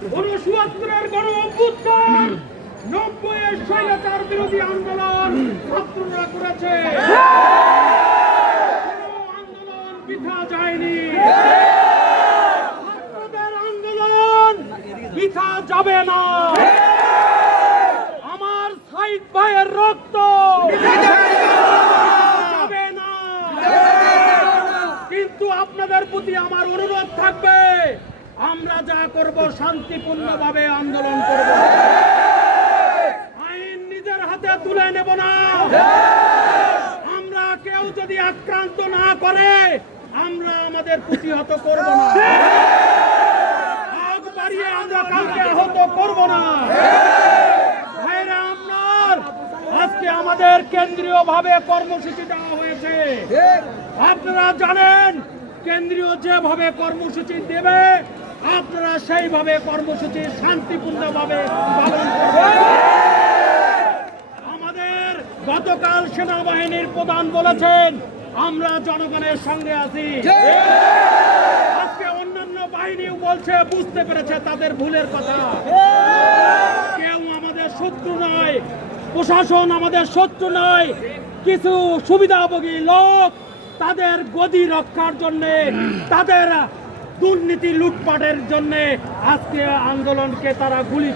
৭৯-এর গণ অভ্যুত্থান, ৯০-এর স্বৈরাচার বিরোধী আন্দোলন ছাত্ররা করেছে। আন্দোলন বৃথা যায়নি, ছাত্রদের আন্দোলন বৃথা যাবে না। আমার সাইদ ভাইয়ের রক্ত যাবে না। কিন্তু আপনাদের প্রতি আমার অনুরোধ থাকবে, আমরা যা করব শান্তিপূর্ণভাবে আন্দোলন করব, আইন নিজের হাতে তুলে নেব না। আমরা কেউ যদি আক্রান্ত না করে আমরা আমাদের প্রতিহত করব না, আগ বাড়িয়ে আমরা কাউকে আহত করব না। ভাইরা, আপনার আজকে আমাদের কেন্দ্রীয় ভাবে কর্মসূচি দেওয়া হয়েছে। আপনারা জানেন কেন্দ্রীয় যেভাবে কর্মসূচি দেবে আপনারা সেইভাবে কর্মসূচি শান্তিপূর্ণভাবে পালন করবেন। আমাদের গতকাল সেনাবাহিনীর প্রধান বলেছেন আমরা জনগণের সঙ্গে আছি। আজকে অন্যান্য বাহিনীও বলছে, বুঝতে পেরেছে তাদের ভুলের কথা। কেউ আমাদের শত্রু নয়, প্রশাসন আমাদের শত্রু নয়। কিছু সুবিধাভোগী লোক তাদের গদি রক্ষার জন্য, তাদের দুর্নীতি লুটপাটের জন্য আজকে আন্দোলনকে তারা গুলি